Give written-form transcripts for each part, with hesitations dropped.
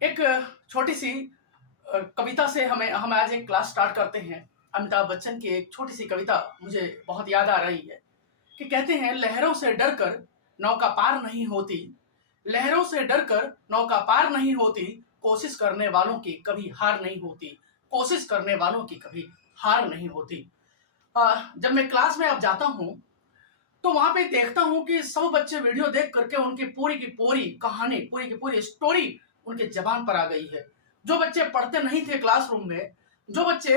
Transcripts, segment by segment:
एक छोटी सी कविता से हम आज एक क्लास स्टार्ट करते हैं। अमिताभ बच्चन की एक छोटी सी कविता मुझे बहुत याद आ रही है कि कहते हैं, लहरों से डरकर नौका पार नहीं होती, लहरों से डरकर नौका पार नहीं होती, कोशिश करने वालों की कभी हार नहीं होती, कोशिश करने वालों की कभी हार नहीं होती। जब मैं क्लास में अब जाता हूँ तो वहां पे देखता हूँ कि सब बच्चे वीडियो देख करके उनकी पूरी की पूरी कहानी, पूरी की पूरी स्टोरी उनके जबान पर आ गई है। जो बच्चे पढ़ते नहीं थे क्लासरूम में, जो बच्चे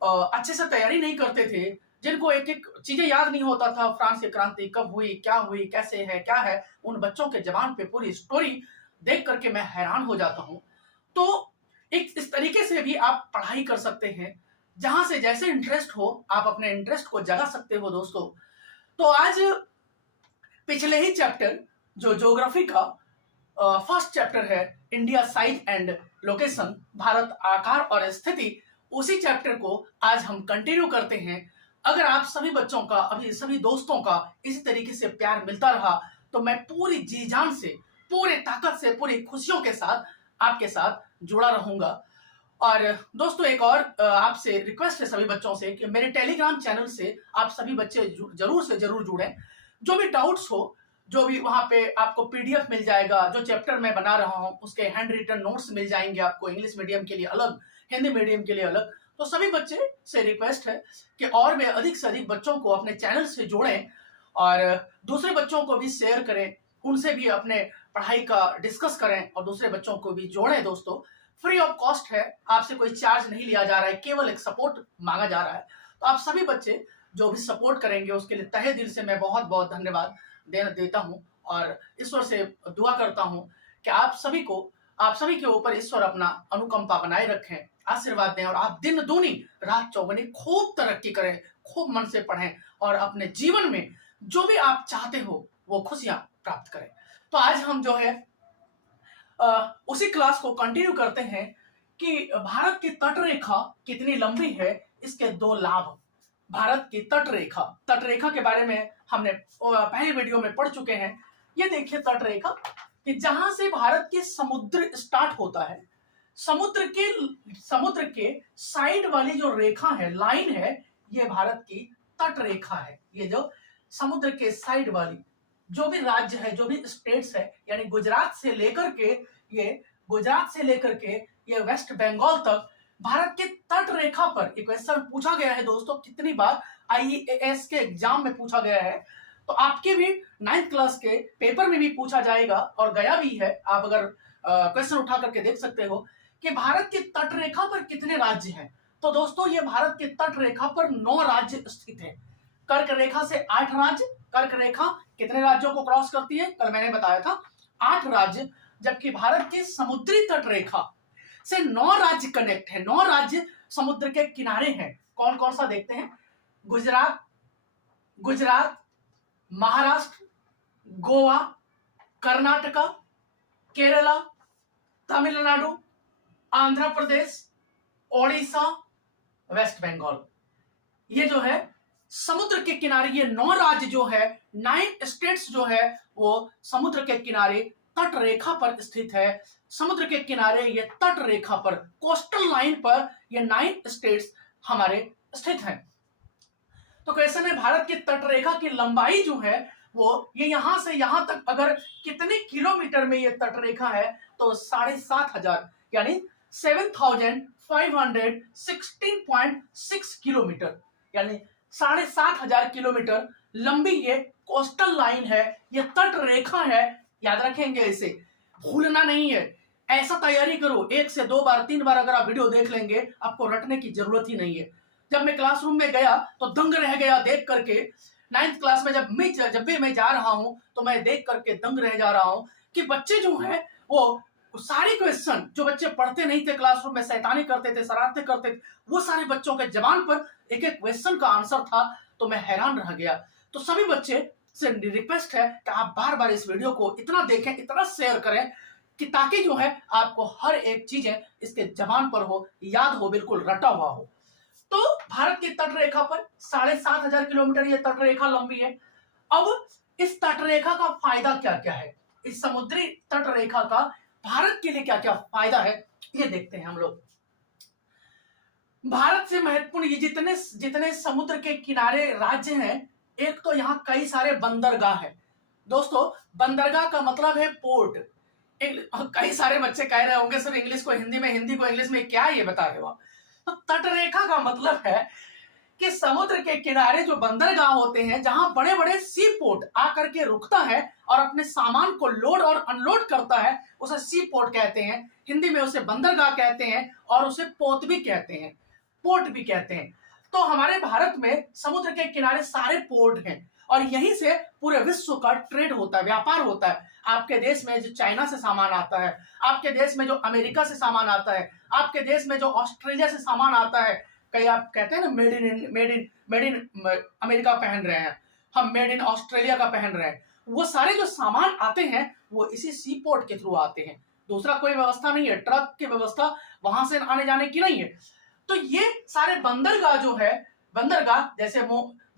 अच्छे से तैयारी नहीं करते थे, जिनको एक एक चीजें याद नहीं होता था, फ्रांस की क्रांति कब हुई, कैसे है, क्या है, उन बच्चों के जबान पे पूरी स्टोरी देख करके मैं हैरान हो जाता हूँ। तो एक इस तरीके से भी आप पढ़ाई कर सकते हैं, जहां से जैसे इंटरेस्ट हो आप अपने इंटरेस्ट को जगा सकते हो दोस्तों। तो आज पिछले ही चैप्टर जो ज्योग्राफी का फर्स्ट चैप्टर है, India size and location, Bharat आकार और स्थिति, उसी चैप्टर को आज हम कंटिन्यू करते हैं। अगर आप सभी बच्चों का, अभी सभी दोस्तों का इसी तरीके से प्यार मिलता रहा तो मैं पूरी जी जान से, पूरे ताकत से, पूरी खुशियों के साथ आपके साथ जुड़ा रहूंगा। और दोस्तों एक और आपसे रिक्वेस्ट है सभी बच्चों से कि मेरे टेलीग्राम चैनल से आप सभी बच्चे जरूर से जरूर जुड़ें। जो भी डाउट्स हो, जो भी वहां पे आपको पीडीएफ मिल जाएगा, जो चैप्टर मैं बना रहा हूं उसके हैंड रिटन नोट्स मिल जाएंगे आपको, इंग्लिश मीडियम के लिए अलग, हिंदी मीडियम के लिए अलग। तो सभी बच्चे से रिक्वेस्ट है कि और भी अधिक से अधिक बच्चों को अपने चैनल से जोड़ें और दूसरे बच्चों को भी शेयर करें, उनसे भी अपने पढ़ाई का डिस्कस करें और दूसरे बच्चों को भी जोड़ें। दोस्तों फ्री ऑफ कॉस्ट है, आपसे कोई चार्ज नहीं लिया जा रहा है, केवल एक सपोर्ट मांगा जा रहा है। तो आप सभी बच्चे जो भी सपोर्ट करेंगे उसके लिए तहे दिल से मैं बहुत बहुत धन्यवाद देता हूं और ईश्वर से दुआ करता हूं कि आप सभी के ऊपर ईश्वर अपना अनुकंपा बनाए रखें, आशीर्वाद दें और आप दिन दूनी रात चौगुनी खूब तरक्की करें, खूब मन से पढ़ें और अपने जीवन में जो भी आप चाहते हो वो खुशियां प्राप्त करें। तो आज हम जो है उसी क्लास को कंटिन्यू करते हैं कि भारत की तट रेखा कितनी लंबी है, इसके दो लाभ। भारत की तट रेखा के बारे में हमने पहले वीडियो में पढ़ चुके हैं। ये देखिए तट रेखा कि जहां से भारत की समुद्र स्टार्ट होता है, समुद्र के साइड वाली जो रेखा है, लाइन है, ये भारत की तट रेखा है। ये जो समुद्र के साइड वाली जो भी राज्य है, जो भी स्टेट्स है, यानी गुजरात से लेकर के ये वेस्ट बंगाल तक भारत के तट रेखा पर एक क्वेश्चन पूछा गया है दोस्तों, कितनी बार आईएएस के एग्जाम में पूछा गया है। तो आपके भी 9th क्लास के पेपर में भी पूछा जाएगा और गया भी है। आप अगर क्वेश्चन उठा करके देख सकते हो कि भारत की तट रेखा पर कितने राज्य हैं। तो दोस्तों ये भारत की तट रेखा पर 9 राज्य स्थित है। कर्क रेखा से 8 राज्य। कर्क रेखा कितने राज्यों को क्रॉस करती है, कल मैंने बताया था 8 राज्य, जबकि भारत की समुद्री तट रेखा से 9 राज्य कनेक्ट है। 9 राज्य समुद्र के किनारे हैं। कौन कौन सा देखते हैं? गुजरात, महाराष्ट्र, गोवा, कर्नाटका, केरला, तमिलनाडु, आंध्र प्रदेश, ओडिशा, वेस्ट बंगाल। ये जो है समुद्र के किनारे, ये 9 राज्य जो है, 9 स्टेट्स जो है वो समुद्र के किनारे तट रेखा पर स्थित है। समुद्र के किनारे ये तट रेखा पर, कोस्टल लाइन पर ये 9 स्टेट्स हमारे स्थित हैं। तो क्वेश्चन है भारत की तट रेखा की लंबाई जो है वो ये यहां से यहां तक अगर कितने किलोमीटर में ये तट रेखा है तो 7,500 यानी 7,516.6 किलोमीटर, यानी 7,500 किलोमीटर लंबी ये कोस्टल लाइन है, ये तट रेखा है। याद रखेंगे, इसे भूलना नहीं है। ऐसा तैयारी करो, 1 से 2 बार 3 बार अगर आप वीडियो देख लेंगे आपको रटने की जरूरत ही नहीं है। जब मैं क्लासरूम में गया तो दंग रह गया देख करके। 9th क्लास में जब भी मैं जा रहा हूं तो मैं देख करके दंग रह जा रहा हूं कि बच्चे जो है वो सारे क्वेश्चन जो बच्चे पढ़ते नहीं थे, क्लासरूम में शैतानी करते थे, शरारतें करते थे, वो सारे बच्चों के जबान पर एक एक क्वेश्चन का आंसर था। तो मैं हैरान रह गया। तो सभी बच्चे से रिक्वेस्ट है कि आप बार बार इस वीडियो को इतना देखें, इतना शेयर करें कि ताकि जो है आपको हर एक चीजें इसके जबान पर हो, याद हो, बिल्कुल रटा हुआ हो। तो भारत की तट रेखा पर 7,500 किलोमीटर ये तट रेखा लंबी है। अब इस तट रेखा का फायदा क्या क्या है? इस समुद्री तट रेखा का भारत के लिए क्या क्या फायदा है ये देखते हैं हम लोग। भारत से महत्वपूर्ण ये जितने जितने समुद्र के किनारे राज्य हैं, एक तो यहाँ कई सारे बंदरगाह है। दोस्तों, बंदरगाह का मतलब है पोर्ट। कई सारे बच्चे कह रहे होंगे सर इंग्लिश को हिंदी में, हिंदी को इंग्लिश में, क्या ये बता रहे हो आप? तो तटरेखा का मतलब है कि समुद्र के किनारे जो बंदरगाह होते हैं, जहां बड़े बड़े सी पोर्ट आकर के रुकता है और अपने सामान को लोड और अनलोड करता है, उसे सी पोर्ट कहते हैं। हिंदी में उसे बंदरगाह कहते हैं और उसे पोत भी कहते हैं, पोर्ट भी कहते हैं। तो हमारे भारत में समुद्र के किनारे सारे पोर्ट हैं और यहीं से पूरे विश्व का ट्रेड होता है, व्यापार होता है। आपके देश में जो चाइना से सामान आता है, आपके देश में जो अमेरिका से सामान आता है, आपके देश में जो ऑस्ट्रेलिया से सामान आता है, कई आप कहते हैं ना मेड इन अमेरिका पहन रहे हैं, हम मेड इन ऑस्ट्रेलिया का पहन रहे हैं, वो सारे जो सामान आते हैं वो इसी सी पोर्ट के थ्रू आते हैं। दूसरा कोई व्यवस्था नहीं है, ट्रक की व्यवस्था वहां से आने जाने की नहीं है। तो ये सारे बंदरगाह जो है, बंदरगाह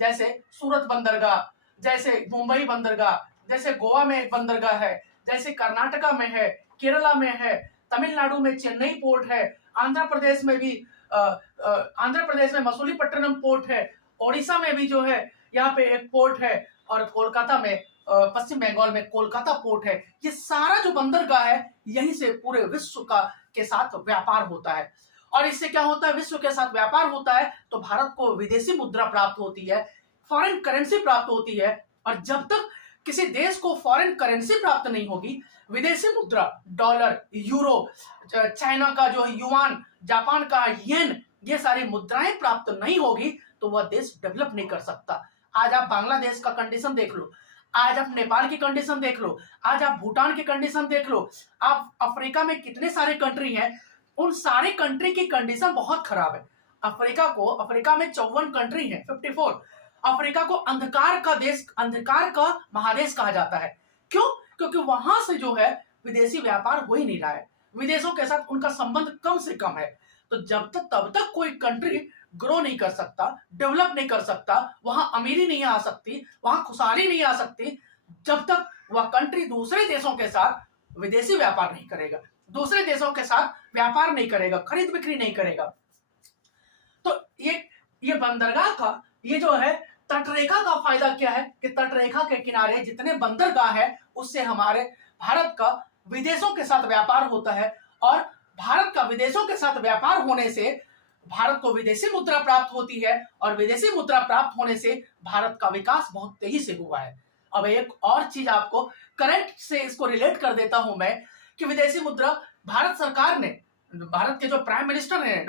जैसे सूरत बंदरगाह, जैसे मुंबई बंदरगाह, जैसे गोवा में एक बंदरगाह है, जैसे कर्नाटका में है, केरला में है, तमिलनाडु में चेन्नई पोर्ट है, आंध्र प्रदेश में भी आंध्र प्रदेश में मसूलीपट्टनम पोर्ट है, ओडिशा में भी जो है यहाँ पे एक पोर्ट है, और कोलकाता में पश्चिम बंगाल में कोलकाता पोर्ट है। ये सारा जो बंदरगाह है यहीं से पूरे विश्व का के साथ व्यापार होता है। और इससे क्या होता है, विश्व के साथ व्यापार होता है तो भारत को विदेशी मुद्रा प्राप्त होती है, फॉरेन करेंसी प्राप्त होती है। और जब तक किसी देश को फॉरेन करेंसी प्राप्त नहीं होगी, विदेशी मुद्रा, डॉलर, यूरो, चाइना का जो युआन, जापान का येन, ये सारी मुद्राएं प्राप्त नहीं होगी तो वह देश डेवलप नहीं कर सकता। आज आप बांग्लादेश का कंडीशन देख लो, आज आप नेपाल की कंडीशन देख लो, आज आप भूटान की कंडीशन देख लो, आप अफ्रीका में कितने सारे कंट्री हैं, उन सारे कंट्री की कंडीशन बहुत खराब है। अफ्रीका में 54 कंट्री है, 54। अफ्रीका को अंधकार का देश, अंधकार का महादेश कहा जाता है। क्यों? क्योंकि वहां से जो है विदेशी व्यापार हो ही नहीं रहा है, विदेशों के साथ उनका संबंध कम से कम है। तो जब तक तब तक कोई कंट्री ग्रो नहीं कर सकता, डेवलप नहीं कर सकता, वहां अमीरी नहीं आ सकती, वहां खुशहाली नहीं आ सकती, जब तक वह कंट्री दूसरे देशों के साथ विदेशी व्यापार नहीं करेगा, दूसरे देशों के साथ व्यापार नहीं करेगा, खरीद बिक्री नहीं करेगा। तो ये बंदरगाह का, ये जो है तटरेखा का फायदा क्या है कि तटरेखा के किनारे जितने बंदरगाह है उससे हमारे भारत का विदेशों के साथ व्यापार होता है। और भारत का विदेशों के साथ व्यापार होने से भारत को विदेशी मुद्रा प्राप्त होती है, और विदेशी मुद्रा प्राप्त होने से भारत का विकास बहुत तेजी से हुआ है। अब एक और चीज आपको करंट से इसको रिलेट कर देता हूं मैं कि विदेशी मुद्रा, भारत सरकार ने, भारत के जो प्राइम मिनिस्टर हैं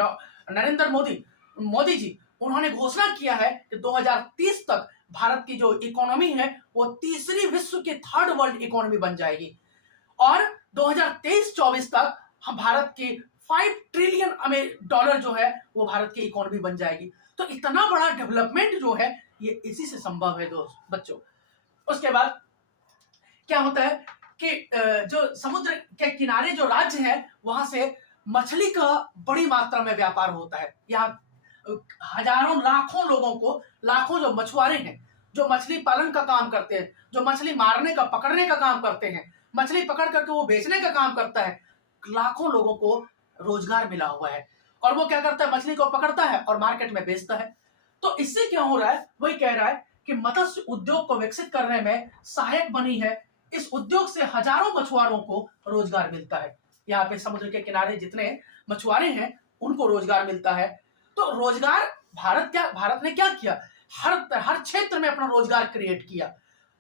नरेंद्र मोदी जी, उन्होंने घोषणा किया है कि 2030 तक भारत की जो इकोनॉमी है वो तीसरी विश्व की थर्ड वर्ल्ड इकोनॉमी बन जाएगी, और 2023-24 तक हम भारत की 5 ट्रिलियन डॉलर जो है वो भारत की इकोनॉमी बन जाएगी। तो इतना बड़ा डेवलपमेंट जो है ये इसी से संभव है बच्चों। उसके बाद क्या होता है कि जो समुद्र के किनारे जो राज्य है वहां से मछली का बड़ी मात्रा में व्यापार होता है। यहाँ हजारों लाखों लोगों को, लाखों जो मछुआरे हैं, जो मछली पालन का काम करते हैं, जो मछली मारने का, पकड़ने का काम करते हैं, मछली पकड़ करके वो बेचने का काम करता है, लाखों लोगों को रोजगार मिला हुआ है। और वो क्या करता है, मछली को पकड़ता है और मार्केट में बेचता है। तो इससे क्या हो रहा है, वही कह रहा है कि मत्स्य उद्योग को विकसित करने में सहायक बनी है। इस उद्योग से हजारों मछुआरों को रोजगार मिलता है। यहाँ पे समुद्र के किनारे जितने मछुआरे हैं उनको रोजगार मिलता है। तो रोजगार भारत ने क्या किया, हर क्षेत्र में अपना रोजगार क्रिएट किया।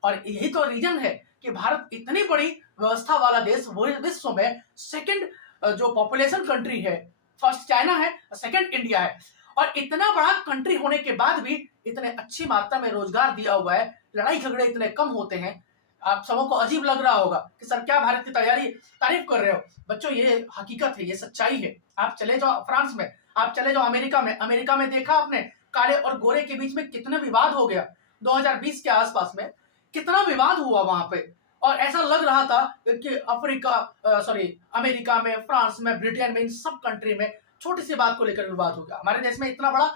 और यही तो रीजन है कि भारत इतनी बड़ी व्यवस्था वाला देश, विश्व में सेकंड जो पॉपुलेशन कंट्री है, फर्स्ट चाइना है, सेकंड इंडिया है, और इतना बड़ा कंट्री होने के बाद भी इतने अच्छी मात्रा में रोजगार दिया हुआ है, लड़ाई झगड़े इतने कम होते हैं। आप सबको अजीब लग रहा होगा कि सर क्या भारत की तारीफ कर रहे हो। बच्चों ये हकीकत है, ये सच्चाई है। आप चले जाओ फ्रांस में, आप चले जाओ अमेरिका में देखा आपने काले और गोरे के बीच में कितना विवाद हो गया 2020 के आसपास में, कितना विवाद हुआ वहां पे। और ऐसा लग रहा था कि अमेरिका में, फ्रांस में, ब्रिटेन में, इन सब कंट्री में छोटी सी बात को लेकर विवाद हो गया। हमारे देश में इतना बड़ा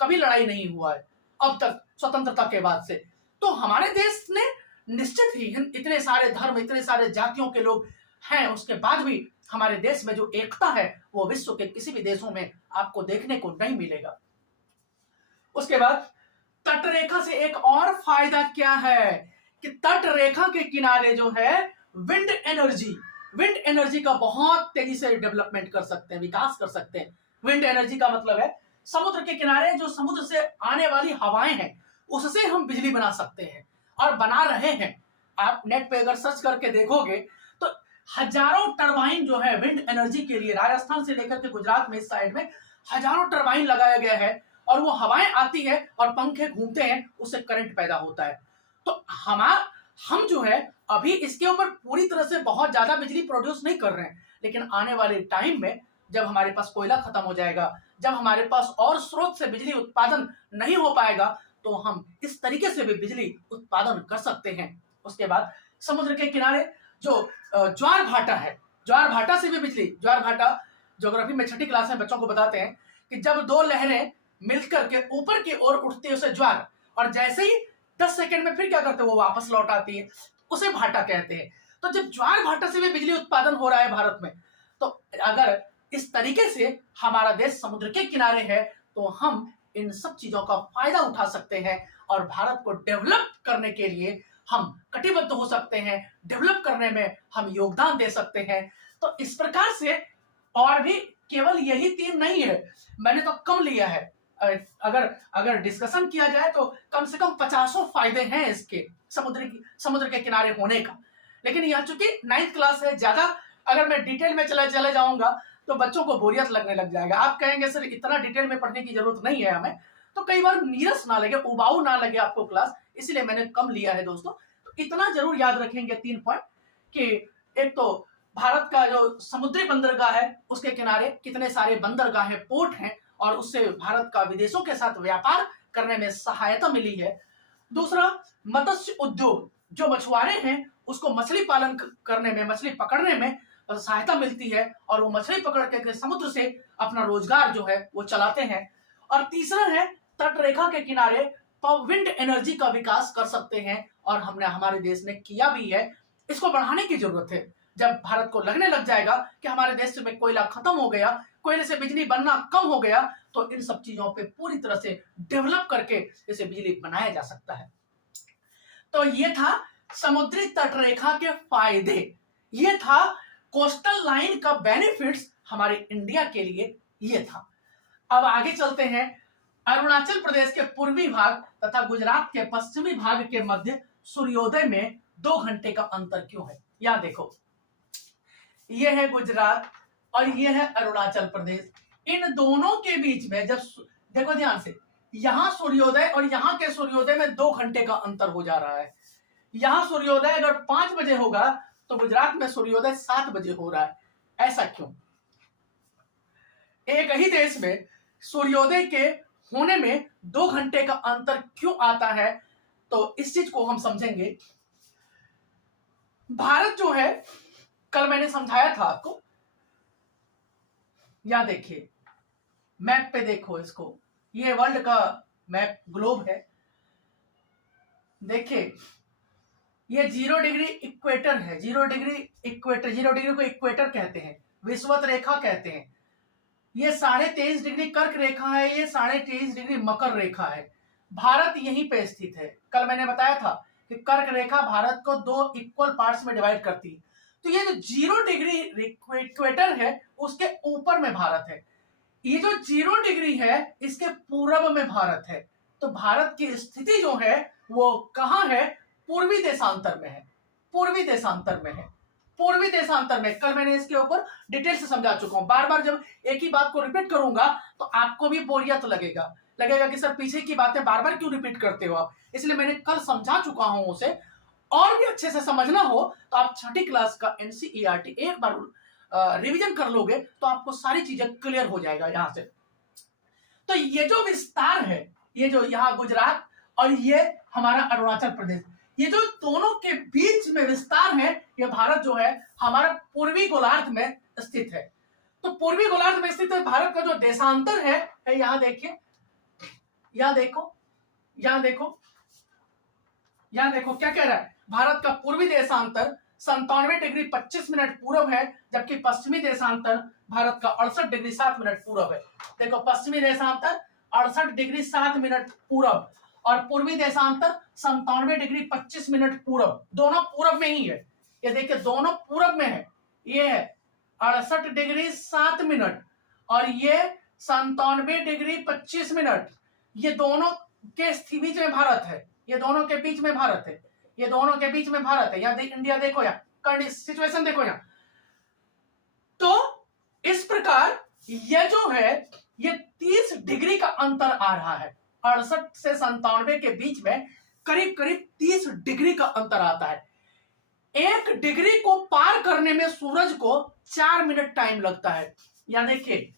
कभी लड़ाई नहीं हुआ है अब तक स्वतंत्रता के बाद से। तो हमारे देश ने निश्चित ही इतने सारे धर्म, इतने सारे जातियों के लोग हैं, उसके बाद भी हमारे देश में जो एकता है वो विश्व के किसी भी देशों में आपको देखने को नहीं मिलेगा। उसके बाद तट रेखा से एक और फायदा क्या है कि तट रेखा के किनारे जो है विंड एनर्जी का बहुत तेजी से डेवलपमेंट कर सकते हैं, विकास कर सकते हैं। विंड एनर्जी का मतलब है समुद्र के किनारे जो समुद्र से आने वाली हवाएं हैं उससे हम बिजली बना सकते हैं और बना रहे हैं। आप नेट पे अगर सर्च करके देखोगे तो हजारों टरबाइन जो है विंड एनर्जी के लिए राजस्थान से लेकर के गुजरात में इस साइड में हजारों टरबाइन लगाया गया है और वो हवाएं आती है और पंखे घूमते हैं, उससे करंट पैदा होता है। तो हम जो है अभी इसके ऊपर पूरी तरह से बहुत ज्यादा बिजली प्रोड्यूस नहीं कर रहे हैं, लेकिन आने वाले टाइम में जब हमारे पास कोयला खत्म हो जाएगा, जब हमारे पास और स्रोत से बिजली उत्पादन नहीं हो पाएगा, तो हम इस तरीके से भी बिजली उत्पादन कर सकते हैं। उसके बाद समुद्र के किनारे जो ज्वार भाटा है, ज्वार भाटा से भी बिजली, ज्वार भाटा ज्योग्राफी में 6ठी क्लास में बच्चों को बताते हैं कि जब दो लहरें मिलकर के ऊपर की ओर उठती है उसे ज्वार, और जैसे ही 10 सेकंड में फिर क्या करते हैं वो वापस लौट आती है, उसे भाटा कहते हैं। तो जब ज्वार भाटा से भी बिजली उत्पादन हो रहा है भारत में, तो अगर इस तरीके से हमारा देश समुद्र के किनारे है तो हम इन सब चीजों का फायदा उठा सकते हैं और भारत को डेवलप करने के लिए हम कटिबद्ध हो सकते हैं, डेवलप करने में हम योगदान दे सकते हैं। तो इस प्रकार से और भी केवल यही 3 नहीं है, मैंने तो कम लिया है। अगर डिस्कशन किया जाए तो कम से कम 50 फायदे हैं इसके समुद्र के किनारे होने का। लेकिन यहाँ चूंकि 9th क्लास है, ज्यादा अगर मैं डिटेल में चले जाऊंगा तो बच्चों को बोरियत लगने लग जाएगा। आप कहेंगे सर इतना डिटेल में पढ़ने की जरूरत नहीं है हमें, तो कई बार नीरस ना लगे, उबाऊ ना लगे आपको क्लास, इसलिए मैंने कम लिया है दोस्तों। तो इतना जरूर याद रखेंगे 3 पॉइंट कि एक तो भारत का जो समुद्री बंदरगाह है उसके किनारे कितने सारे बंदरगाह पोर्ट हैं और उससे भारत का विदेशों के साथ व्यापार करने में सहायता मिली है। दूसरा, मत्स्य उद्योग, जो मछुआरे हैं उसको मछली पालन करने में, मछली पकड़ने में सहायता मिलती है और वो मछली पकड़ के समुद्र से अपना रोजगार जो है वो चलाते हैं। और तीसरा है तट रेखा के किनारे विंड एनर्जी का विकास कर सकते हैं और हमारे देश ने किया भी है। इसको बढ़ाने की जरूरत है। जब भारत को लगने लग जाएगा कि हमारे देश में कोयला खत्म हो गया, कोयले से बिजली बनना कम हो गया, तो इन सब चीजों पे पूरी तरह से डेवलप करके इसे बिजली बनाया जा सकता है। तो ये था समुद्री तट रेखा के फायदे, ये था कोस्टल लाइन का बेनिफिट्स हमारे इंडिया के लिए, ये था। अब आगे चलते हैं। अरुणाचल प्रदेश के पूर्वी भाग तथा गुजरात के पश्चिमी भाग के मध्य सूर्योदय में 2 घंटे का अंतर क्यों है? यहां देखो, ये है गुजरात और ये है अरुणाचल प्रदेश। इन दोनों के बीच में जब देखो ध्यान से, यहां सूर्योदय और यहां के सूर्योदय में 2 घंटे का अंतर हो जा रहा है। यहां सूर्योदय अगर 5 बजे होगा तो गुजरात में सूर्योदय 7 बजे हो रहा है। ऐसा क्यों? एक ही देश में सूर्योदय के होने में 2 घंटे का अंतर क्यों आता है? तो इस चीज को हम समझेंगे। भारत जो है, कल मैंने समझाया था आपको, यहां देखिए मैप पे देखो इसको, ये वर्ल्ड का मैप ग्लोब है। देखिए ये 0 डिग्री इक्वेटर है, 0 डिग्री इक्वेटर, 0 डिग्री को इक्वेटर कहते हैं, विषुवत रेखा कहते हैं। ये 23.5 डिग्री कर्क रेखा है, ये 23.5 डिग्री मकर रेखा है। भारत यहीं पे स्थित है। कल मैंने बताया था कि कर्क रेखा भारत को 2 इक्वल पार्ट्स में डिवाइड करती है। तो ये जो 0 डिग्री इक्वेटर है उसके ऊपर में भारत है। ये जो 0 डिग्री है इसके पूर्व में भारत है। तो भारत की स्थिति जो है वो कहां है? पूर्वी देशांतर में है, पूर्वी देशांतर में है, पूर्वी देशांतर में। कल मैंने इसके ऊपर डिटेल से समझा चुका हूं। बार बार जब एक ही बात को रिपीट करूंगा तो आपको भी बोरियत लगेगा कि सर पीछे की बातें बार बार क्यों रिपीट करते हो आप, इसलिए मैंने कल समझा चुका हूं उसे। और भी अच्छे से समझना हो तो आप 6ठी क्लास का एनसीईआरटी एक बार रिवीजन कर लोगे तो आपको सारी चीजें क्लियर हो जाएगा यहां से। तो ये जो विस्तार है, ये जो यहाँ गुजरात और ये हमारा अरुणाचल प्रदेश, ये जो दोनों के बीच में विस्तार है, ये भारत जो है हमारा पूर्वी गोलार्ध में स्थित है। तो पूर्वी गोलार्ध में स्थित है भारत का जो देशांतर है यहां देखिए, यहां देखो, यहां देखो, यहां देखो क्या कह रहा है? भारत का पूर्वी देशांतर 97 डिग्री 25 मिनट पूरब है, जबकि पश्चिमी देशांतर भारत का 68 डिग्री 7 मिनट पूरब है। देखो पश्चिमी देशांतर 68 डिग्री 7 मिनट पूरब और पूर्वी देशांतर 97 डिग्री 25 मिनट पूरब, दोनों पूरब में ही है। ये देखिए दोनों पूरब में है, ये है 68 डिग्री 7 मिनट और ये 97 डिग्री 25 मिनट। ये दोनों के बीच में भारत है, ये दोनों के बीच में भारत है, ये दोनों के बीच में भारत है। यहाँ इंडिया देखो, यहाँ सिचुएशन देखो यहाँ। तो इस प्रकार ये जो है ये 30 डिग्री का अंतर आ रहा है। 68 से 97 के बीच में करीब करीब 30 डिग्री का अंतर आता है। 1 डिग्री को पार करने में सूरज को 4 मिनट टाइम लगता है। या देखिए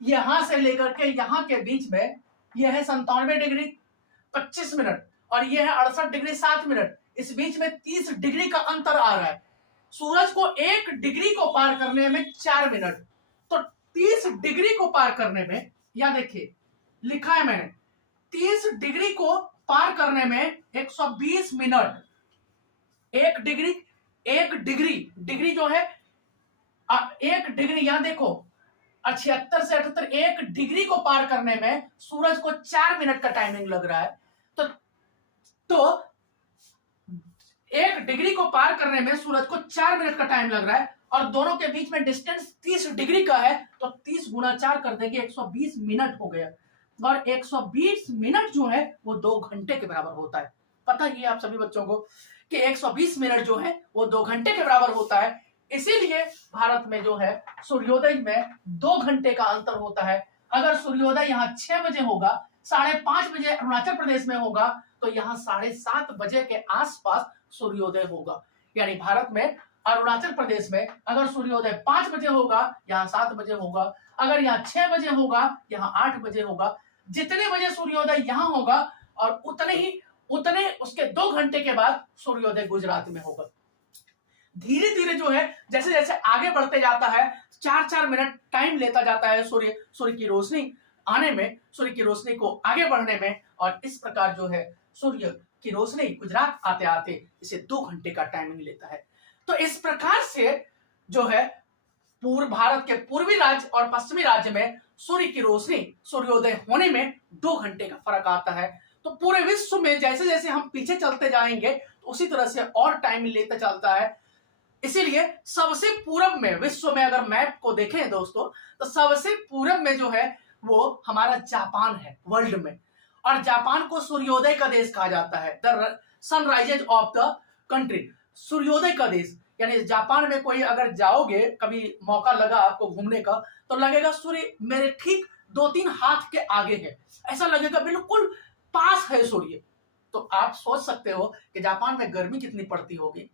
यहां से लेकर के यहां के बीच में यह है 97 डिग्री 25 मिनट और यह है 68 डिग्री 7 मिनट। इस बीच में 30 डिग्री का अंतर आ रहा है। सूरज को 1 डिग्री को पार करने में 4 मिनट, तो 30 डिग्री को पार करने में, या देखिए लिखा है मैंने, 30 डिग्री को पार करने में 120 मिनट। 1 डिग्री जो है 1 डिग्री, यहां देखो 76 से 78, 1 डिग्री को पार करने में सूरज को 4 मिनट का टाइमिंग लग रहा है। तो 1 डिग्री को पार करने में सूरज को 4 मिनट का टाइम लग रहा है और दोनों के बीच में डिस्टेंस 30 डिग्री का है, तो 30 गुना 4 कर देंगे 120 मिनट हो गया। और 120 मिनट जो है वो 2 घंटे के बराबर होता है। पता ही है आप सभी बच्चों को कि 120 मिनट जो है वो 2 घंटे के बराबर होता है। इसीलिए भारत में जो है सूर्योदय में 2 घंटे का अंतर होता है। अगर सूर्योदय यहाँ 6 बजे होगा, 5:30 बजे अरुणाचल प्रदेश में होगा, तो यहाँ 7:30 बजे के आसपास सूर्योदय होगा। यानी भारत में अरुणाचल प्रदेश में अगर सूर्योदय 5 बजे होगा, यहाँ 7 बजे होगा। अगर यहाँ 6 बजे होगा, यहाँ 8 बजे होगा। जितने बजे सूर्योदय यहाँ होगा और उतने उसके 2 घंटे के बाद सूर्योदय गुजरात में होगा। धीरे धीरे जो है जैसे जैसे आगे बढ़ते जाता है, 4-4 मिनट टाइम लेता जाता है सूर्य की रोशनी आने में, सूर्य की रोशनी को आगे बढ़ने में, और इस प्रकार जो है सूर्य की रोशनी गुजरात आते आते इसे 2 घंटे का टाइमिंग लेता है। तो इस प्रकार से जो है भारत के पूर्वी राज्य और पश्चिमी राज्य में सूर्य की रोशनी सूर्योदय होने में 2 घंटे का फर्क आता है। तो पूरे विश्व में जैसे जैसे हम पीछे चलते जाएंगे तो उसी तरह से और टाइम लेता चलता है। इसीलिए सबसे पूरब में, विश्व में अगर मैप को देखें दोस्तों, तो सबसे पूरब में जो है वो हमारा जापान है वर्ल्ड में, और जापान को सूर्योदय का देश कहा जाता है, the sunrises of the country, सूर्योदय का देश। यानी जापान में कोई अगर जाओगे, कभी मौका लगा आपको घूमने का, तो लगेगा सूर्य मेरे ठीक 2-3 हाथ के आगे है, ऐसा लगेगा, बिल्कुल पास है सूर्य। तो आप सोच सकते हो कि जापान में गर्मी कितनी पड़ती होगी।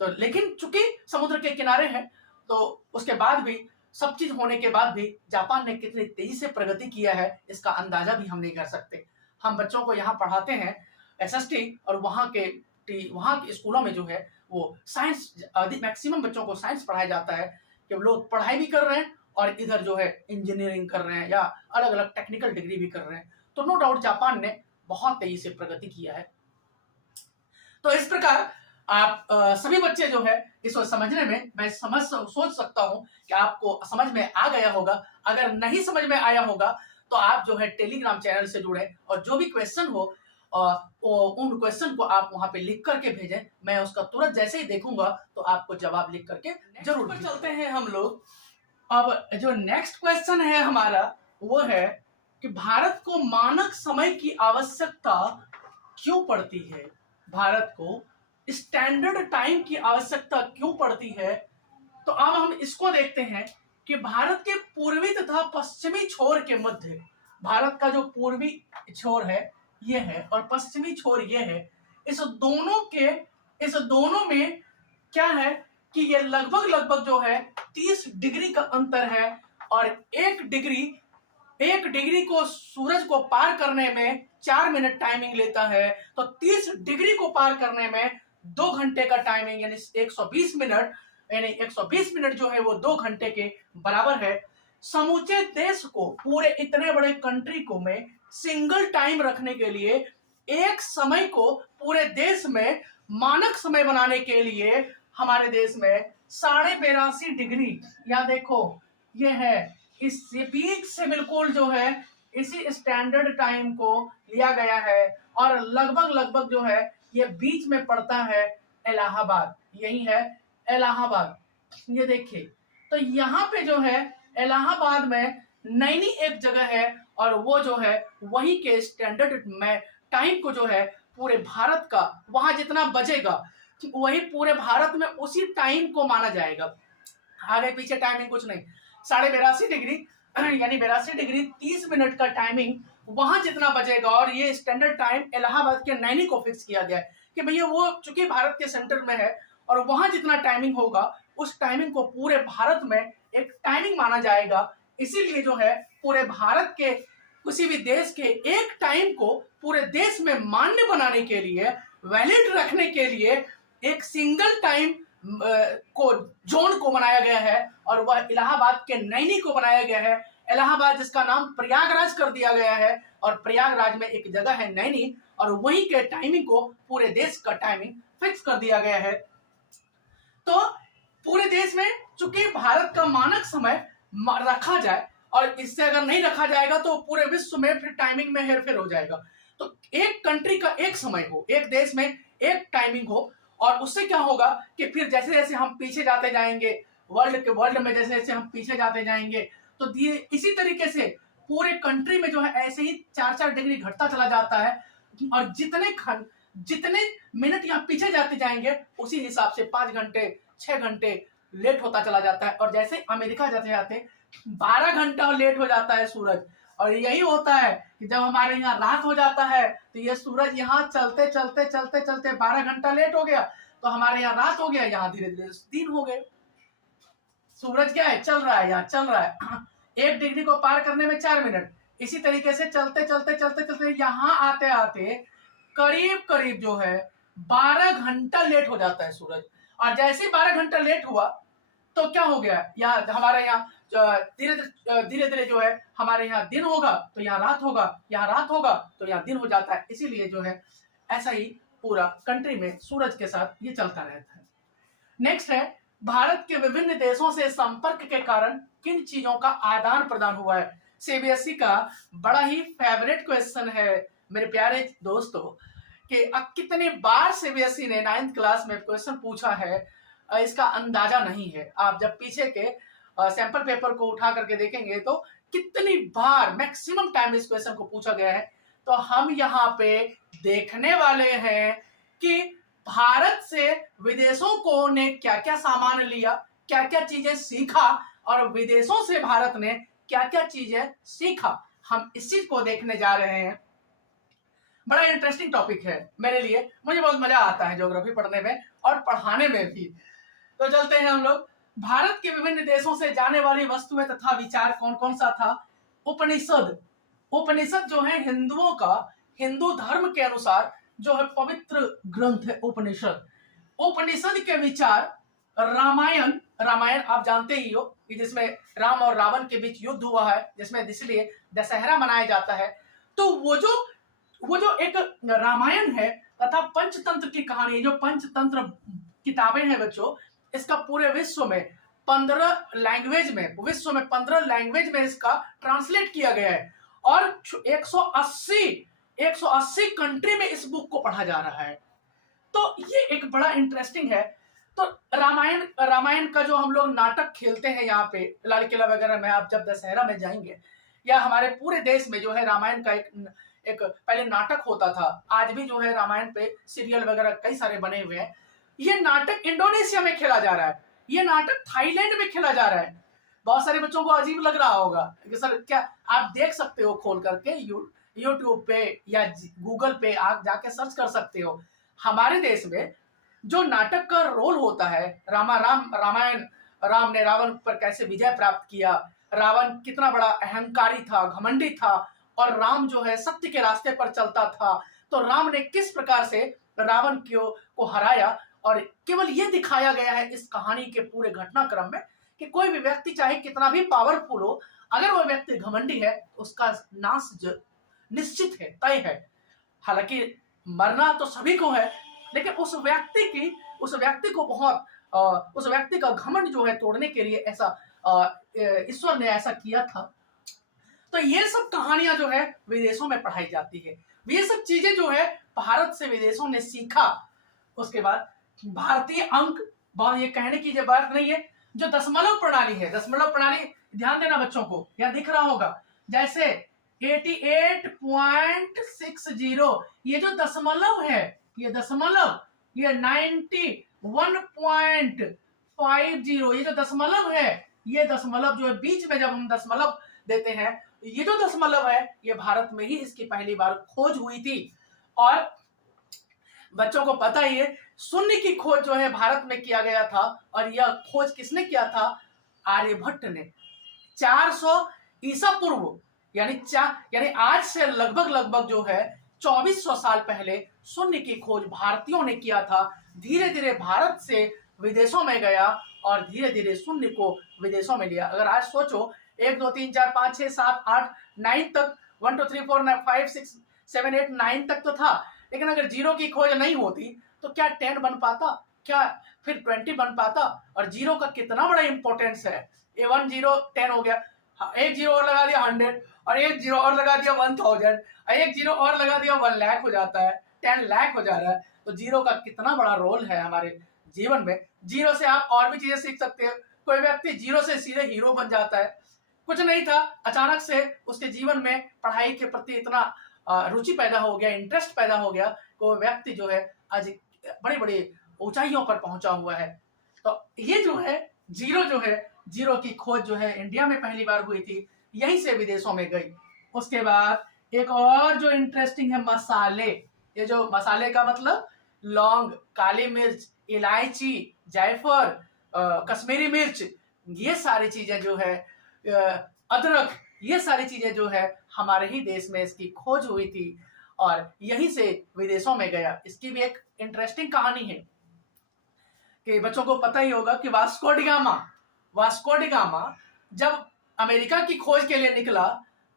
तो लेकिन चूंकि समुद्र के किनारे है, तो उसके बाद भी, सब चीज होने के बाद भी जापान ने कितनी तेजी से प्रगति किया है इसका अंदाजा भी हम नहीं कर सकते। हम बच्चों को यहाँ पढ़ाते हैं एसएसटी, और वहाँ के स्कूलों में जो है वो साइंस, मैक्सिमम बच्चों को साइंस पढ़ाया जाता है कि लोग पढ़ाई भी कर रहे हैं और इधर जो है इंजीनियरिंग कर रहे हैं या अलग अलग टेक्निकल डिग्री भी कर रहे हैं। तो नो डाउट जापान ने बहुत तेजी से प्रगति किया है। तो इस प्रकार आप सभी बच्चे जो है इसको समझने में, मैं सोच सकता हूं कि आपको समझ में आ गया होगा। अगर नहीं समझ में आया होगा तो आप जो है टेलीग्राम चैनल से जुड़े और जो भी क्वेश्चन हो उन क्वेश्चन को आप वहां पे लिख करके भेजें। मैं उसका तुरंत जैसे ही देखूंगा तो आपको जवाब लिख करके जरूर चलते हैं हम लोग। अब जो नेक्स्ट क्वेश्चन है हमारा वो है कि भारत को मानक समय की आवश्यकता क्यों पड़ती है? भारत को स्टैंडर्ड टाइम की आवश्यकता क्यों पड़ती है? तो अब हम इसको देखते हैं कि भारत के पूर्वी तथा पश्चिमी छोर के मध्य, भारत का जो पूर्वी छोर है ये है और पश्चिमी छोर ये है, इस दोनों में क्या है कि ये लगभग जो है 30 डिग्री का अंतर है। और 1 डिग्री को सूरज को पार करने में 4 मिनट टाइमिंग लेता है, तो 30 डिग्री को पार करने में 2 घंटे का टाइमिंग यानी 120 मिनट, यानी 120 मिनट जो है वो 2 घंटे के बराबर है। समूचे देश को, पूरे इतने बड़े कंट्री को में सिंगल टाइम रखने के लिए, एक समय को पूरे देश में मानक समय बनाने के लिए हमारे देश में 82.5 डिग्री, यहाँ देखो ये है, इस बीच से बिल्कुल जो है इसी स्टैंडर्ड टाइम को लिया गया है, और लगभग लगभग जो है ये बीच में पड़ता है इलाहाबाद, यही है इलाहाबाद। ये देखिए, तो यहाँ पे जो है इलाहाबाद में नैनी एक जगह है, और वो जो है वही के स्टैंडर्ड में टाइम को जो है पूरे भारत का वहां जितना बजेगा वही पूरे भारत में उसी टाइम को माना जाएगा। आगे पीछे टाइमिंग कुछ नहीं, 82.5 डिग्री यानी 82 डिग्री 30 मिनट का टाइमिंग वहां जितना बजेगा, और ये स्टैंडर्ड टाइम इलाहाबाद के नैनी को फिक्स किया गया है कि भैया वो चूंकि भारत के सेंटर में है और वहां जितना टाइमिंग होगा उस टाइमिंग को पूरे भारत में एक टाइमिंग माना जाएगा। इसीलिए जो है पूरे भारत के किसी भी देश के एक टाइम को पूरे देश में मान्य बनाने के लिए, वैलिड रखने के लिए एक सिंगल टाइम को जोन को बनाया गया है, और वह इलाहाबाद के नैनी को बनाया गया है। इलाहाबाद जिसका नाम प्रयागराज कर दिया गया है, और प्रयागराज में एक जगह है नैनी, और वहीं के टाइमिंग को पूरे देश का टाइमिंग फिक्स कर दिया गया है। तो पूरे देश में चूंकि भारत का मानक समय रखा जाए, और इससे अगर नहीं रखा जाएगा तो पूरे विश्व में फिर टाइमिंग में हेरफेर हो जाएगा। तो एक कंट्री का एक समय हो, एक देश में एक टाइमिंग हो, और उससे क्या होगा कि फिर जैसे जैसे हम पीछे जाते जाएंगे वर्ल्ड में जैसे जैसे हम पीछे जाते जाएंगे, तो इसी तरीके से पूरे कंट्री में जो है ऐसे ही 4-4 डिग्री घटता चला जाता है, और जितने मिनट यहाँ पीछे जाते जाएंगे उसी हिसाब से 5 घंटे 6 घंटे लेट होता चला जाता है। और जैसे अमेरिका जाते जाते 12 घंटा लेट हो जाता है सूरज, और यही होता है कि जब हमारे यहाँ रात हो जाता है तो ये सूरज यहाँ चलते चलते चलते चलते 12 घंटा लेट हो गया, तो हमारे यहाँ रात हो गया, यहाँ धीरे धीरे दिन हो गए। सूरज क्या है, चल रहा है, यहाँ चल रहा है 1 डिग्री को पार करने में 4 मिनट, इसी तरीके से चलते चलते चलते चलते यहाँ आते आते करीब करीब जो है 12 घंटा लेट हो जाता है सूरज। और जैसे ही 12 घंटा लेट हुआ तो क्या हो गया, यहाँ हमारे यहाँ धीरे धीरे जो है हमारे यहाँ दिन होगा तो यहाँ रात होगा, यहाँ रात होगा तो यहाँ दिन हो जाता है। इसीलिए जो है ऐसा ही पूरा कंट्री में सूरज के साथ ये चलता रहता है। नेक्स्ट है, भारत के विभिन्न देशों से संपर्क के कारण किन चीजों का आदान प्रदान हुआ है। सीबीएसई का बड़ा ही फेवरेट क्वेश्चन है मेरे प्यारे दोस्तों, कि कितने बार सीबीएसई ने 9th क्लास में क्वेश्चन पूछा है इसका अंदाजा नहीं है। आप जब पीछे के सैंपल पेपर को उठा करके देखेंगे तो कितनी बार मैक्सिमम टाइम इस क्वेश्चन को पूछा गया है। तो हम यहाँ पे देखने वाले हैं कि भारत से विदेशों को ने क्या क्या सामान लिया, क्या क्या चीजें सीखा, और विदेशों से भारत ने क्या क्या चीजें सीखा, हम इस चीज को देखने जा रहे हैं। बड़ा इंटरेस्टिंग टॉपिक है मेरे लिए, मुझे बहुत मजा आता है ज्योग्राफी पढ़ने में और पढ़ाने में भी। तो चलते हैं हम लोग। भारत के विभिन्न देशों से जाने वाली वस्तुएं तथा विचार कौन कौन सा था। उपनिषद, उपनिषद जो है हिंदुओं का, हिंदू धर्म के अनुसार जो है पवित्र ग्रंथ है उपनिषद। उपनिषद के विचार रामायण, रामायण आप जानते ही हो कि जिसमें राम और रावण के बीच युद्ध हुआ है, जिसमें इसलिए दशहरा मनाया जाता है। तो वो जो एक रामायण है तथा पंचतंत्र की कहानी, जो पंचतंत्र किताबें हैं बच्चों, इसका पूरे विश्व में 15 लैंग्वेज में, विश्व में 15 लैंग्वेज में इसका ट्रांसलेट किया गया है, और 180 कंट्री में इस बुक को पढ़ा जा रहा है। तो ये एक बड़ा इंटरेस्टिंग है। तो रामायण का जो हम लोग नाटक खेलते हैं यहाँ पे लाल किला वगैरह में, आप जब दशहरा में जाएंगे, या हमारे पूरे देश में जो है रामायण का एक पहले नाटक होता था, आज भी जो है रामायण पे सीरियल वगैरह कई सारे बने हुए हैं। ये नाटक इंडोनेशिया में खेला जा रहा है, ये नाटक थाईलैंड में खेला जा रहा है। बहुत सारे बच्चों को अजीब लग रहा होगा कि सर क्या, आप देख सकते हो खोल करके यूट्यूब पे या गूगल पे आप जाके सर्च कर सकते हो। हमारे देश में जो नाटक का रोल होता है, रामायण, राम ने रावण पर कैसे विजय प्राप्त किया, रावण कितना बड़ा अहंकारी था, घमंडी था, और राम जो है सत्य के रास्ते पर चलता था। तो राम ने किस प्रकार से रावण को हराया, और केवल ये दिखाया गया है इस कहानी के पूरे घटनाक्रम में कि कोई भी व्यक्ति चाहे कितना भी पावरफुल हो, अगर वो व्यक्ति घमंडी है उसका नाश निश्चित है, तय है। हालांकि मरना तो सभी को है, लेकिन उस व्यक्ति को बहुत उस व्यक्ति का घमंड जो है तोड़ने के लिए ऐसा ईश्वर ने ऐसा किया था। तो ये सब कहानियां जो है विदेशों में पढ़ाई जाती है, ये सब चीजें जो है भारत से विदेशों ने सीखा। उसके बाद भारतीय अंक, बहुत ये कहने की बात नहीं है, जो दशमलव प्रणाली है, दशमलव प्रणाली ध्यान देना बच्चों को, यहाँ दिख रहा होगा जैसे 88.60, ये जो दशमलव है, ये दशमलव, ये 91.50, ये जो दशमलव है, ये दशमलव जो है बीच में जब हम दशमलव देते हैं, ये जो दशमलव है ये भारत में ही इसकी पहली बार खोज हुई थी। और बच्चों को पता ही है शून्य की खोज जो है भारत में किया गया था, और यह खोज किसने किया था? आर्यभट्ट ने। 400 ईसा पूर्व यानी आज से लगभग जो है 2400 साल पहले शून्य की खोज भारतीयों ने किया था। धीरे धीरे भारत से विदेशों में गया और धीरे धीरे शून्य को विदेशों में लिया। अगर आज सोचो 1 2 3 4 5 6 7 8 9 तक, 1 2 3 4 5 6 7 8 9 तक तो था, लेकिन अगर जीरो की खोज नहीं होती तो क्या 10 बन पाता, क्या फिर 20 बन पाता? और जीरो का कितना बड़ा इंपॉर्टेंस है। ये 1 0 10 हो गया, एक जीरो और लगा दिया 100, और एक जीरो और लगा दिया 1000, एक जीरो और लगा दिया 1 लाख हो जाता है, 10 लाख हो जा रहा है। तो जीरो का कितना बड़ा रोल है हमारे जीवन में। जीरो से आप और भी चीजें सीख सकते हैं। कोई व्यक्ति जीरो से सीधे हीरो बन जाता है, कुछ नहीं था, अचानक से उसके जीवन में पढ़ाई के प्रति इतना रुचि पैदा हो गया, इंटरेस्ट पैदा हो गया, कोई व्यक्ति जो है आज बड़ी बड़ी ऊंचाइयों पर पहुंचा हुआ है। तो ये जो है जीरो की खोज जो है इंडिया में पहली बार हुई थी, यहीं से विदेशों में गई। उसके बाद एक और जो इंटरेस्टिंग है, मसाले। ये जो मसाले का मतलब लौंग, काली मिर्च, इलायची, जायफल, कश्मीरी मिर्च, ये सारी चीजें जो है, अदरक, ये सारी चीजें जो है हमारे ही देश में इसकी खोज हुई थी और यहीं से विदेशों में गया। इसकी भी एक इंटरेस्टिंग कहानी है कि बच्चों को पता ही होगा कि वास्को डी गामा जब अमेरिका की खोज के लिए निकला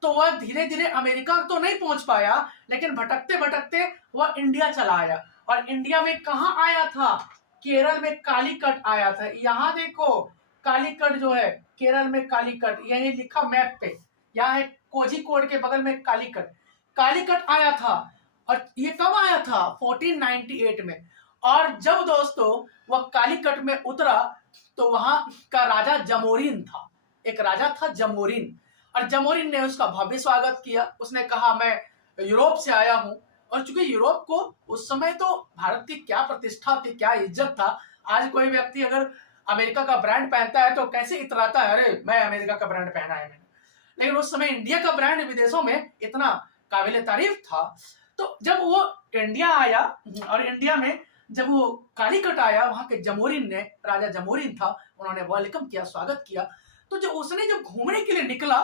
तो वह धीरे धीरे अमेरिका तो नहीं पहुंच पाया, लेकिन भटकते भटकते वह इंडिया चला आया। और इंडिया में कहाँ आया था? केरल में कालीकट आया था। यहाँ देखो कालीकट जो है, केरल में कालीकट, यही लिखा मैप पे, यहाँ है कोझिकोड के बगल में कालीकट आया था। और ये कब आया था? 1498 में। और जब दोस्तों वह कालीकट में उतरा तो वहां का राजा जमोरिन था, एक राजा था जमोरिन, और जमोरिन ने उसका भव्य स्वागत किया। उसने कहा मैं यूरोप से आया हूं। और चूंकि यूरोप को उस समय तो भारत की क्या प्रतिष्ठा थी, क्या इज्जत था। आज कोई व्यक्ति अगर अमेरिका का ब्रांड पहनता है तो कैसे इतराता है, अरे मैं अमेरिका का ब्रांड पहना है मैंने। लेकिन उस समय इंडिया का ब्रांड विदेशों में इतना काबिल तारीफ था। तो जब वो इंडिया आया और इंडिया में जब वो कालीकट आया, वहां के जमोरिन ने, राजा जमोरिन था, उन्होंने वेलकम किया, स्वागत किया। तो जब उसने जब घूमने के लिए निकला,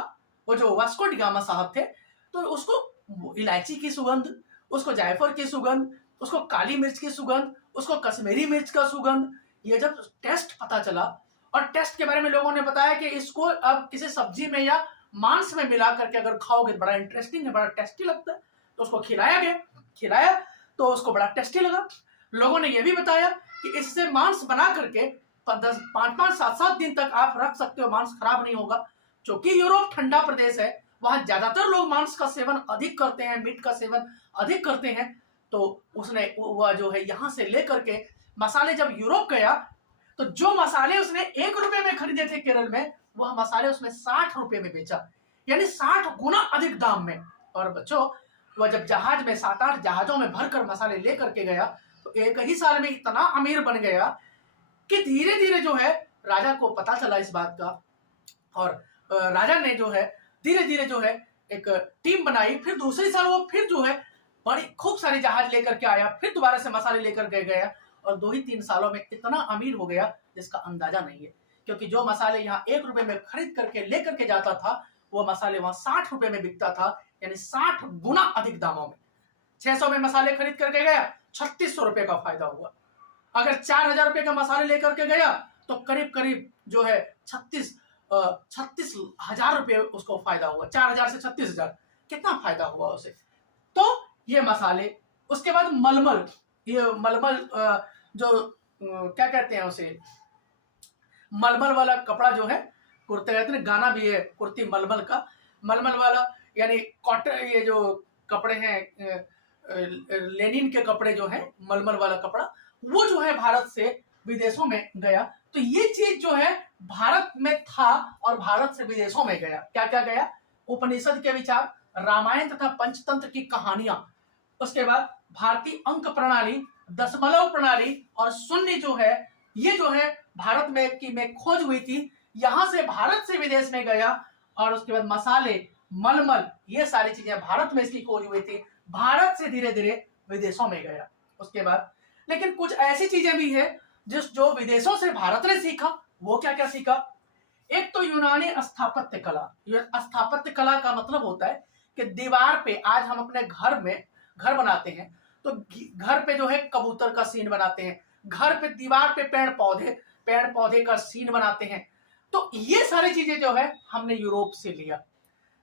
वो जो वास्को डी गामा साहब थे, तो उसको इलायची की सुगंध, उसको जायफल की सुगंध, उसको काली मिर्च की सुगंध, उसको कश्मीरी मिर्च का सुगंध, ये जब टेस्ट पता चला, और टेस्ट के बारे में लोगों ने बताया कि इसको अब किसी सब्जी में या मांस में मिला करके अगर खाओगे बड़ा इंटरेस्टिंग है, बड़ा टेस्टी लगता है। तो उसको खिलाया तो उसको बड़ा टेस्टी लगा। लोगों ने यह भी बताया कि इससे मांस बना करके 5-5 7-7 दिन तक आप रख सकते हो, मांस खराब नहीं होगा। क्योंकि यूरोप ठंडा प्रदेश है, वहां ज्यादातर लोग मांस का सेवन अधिक करते हैं, मीट का सेवन अधिक करते हैं। तो उसने वह जो है यहाँ से लेकर के मसाले जब यूरोप गया, तो जो मसाले उसने 1 रुपए में खरीदे थे केरल में, वह मसाले उसमें 60 रुपए में बेचा, यानी 60 गुना अधिक दाम में। और बच्चों वह जब जहाज में 7-8 जहाजों में भरकर मसाले लेकर के गया, तो एक ही साल में इतना अमीर बन गया कि धीरे धीरे जो है राजा को पता चला इस बात का। और राजा ने जो है धीरे धीरे जो है एक टीम बनाई। फिर दूसरी साल वो फिर जो है बड़ी खूब सारी जहाज लेकर के आया, फिर दोबारा से मसाले लेकर के गया, और 2 ही 3 सालों में इतना अमीर हो गया जिसका अंदाजा नहीं है। क्योंकि जो मसाले यहाँ 1 रुपए में खरीद करके लेकर के जाता था, वो मसाले वहां 60 रुपए में बिकता था, यानी 60 गुना अधिक दामों में। 600 में मसाले खरीद करके गया, 3600 रुपए का फायदा हुआ। अगर 4000 रुपए का मसाले लेकर के गया तो करीब करीब जो है 36,000 रुपए उसको फायदा हुआ। 4000 से 36,000 कितना फायदा हुआ उसे। तो ये मसाले, उसके बाद मलमल, ये मलमल जो क्या कहते हैं उसे, मलमल वाला कपड़ा जो है, कुर्ते कहते हैं, गाना भी है कुर्ती मलमल का, मलमल वाला यानी कॉटन, ये जो कपड़े हैं लेनिन के कपड़े जो है, मलमल वाला कपड़ा, वो जो है भारत से विदेशों में गया। तो ये चीज जो है भारत में था और भारत से विदेशों में गया। क्या क्या गया? उपनिषद के विचार, रामायण तथा पंचतंत्र की कहानियां, उसके बाद भारतीय अंक प्रणाली, दशमलव प्रणाली और शून्य जो है, ये जो है भारत में खोज हुई थी, यहां से भारत से विदेश में गया। और उसके बाद मसाले, मलमल, ये सारी चीजें भारत में इसकी खोज हुई थी, भारत से धीरे धीरे विदेशों में गया। उसके बाद लेकिन कुछ ऐसी चीजें भी है जो विदेशों से भारत ने सीखा। वो क्या क्या सीखा? एक तो यूनानी स्थापत्य कला। स्थापत्य कला का मतलब होता है कि दीवार पे, आज हम अपने घर में घर बनाते हैं तो घर पे जो है कबूतर का सीन बनाते हैं, घर पे दीवार पे पेड़ पौधे का सीन बनाते हैं। तो ये सारी चीजें जो है हमने यूरोप से लिया।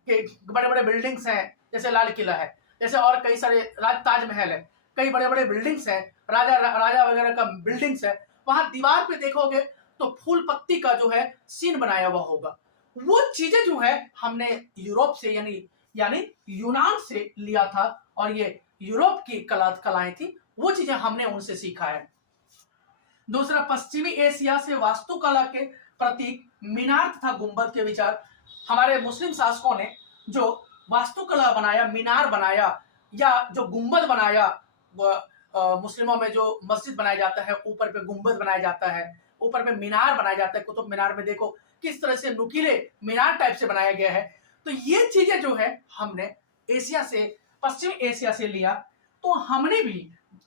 कि बड़े बड़े बिल्डिंग्स हैं, जैसे लाल किला है, जैसे और कई सारे ताजमहल है, कई बड़े बड़े बिल्डिंग्स हैं, राजा वगैरह का बिल्डिंग्स है, वहां दीवार पे देखोगे तो फूल पत्ती का जो है सीन बनाया हुआ होगा। वो चीजें जो है हमने यूरोप से यानी यूनान से लिया था, और ये यूरोप की कलाएं थी, वो चीजें हमने उनसे सीखा है। दूसरा, पश्चिमी एशिया से वास्तुकला के प्रतीक मीनार तथा गुंबद के विचार। हमारे मुस्लिम शासकों ने जो वास्तुकला बनाया, मीनार बनाया या जो गुंबद बनाया, मुस्लिमों में जो मस्जिद बनाया जाता है ऊपर पे गुंबद बनाया जाता है, ऊपर पे मीनार बनाया जाता है, कुतुब मीनार में देखो किस तरह से नुकीले मीनार टाइप से बनाया गया है। तो ये चीजें जो है हमने एशिया से, पश्चिमी एशिया से लिया। तो हमने भी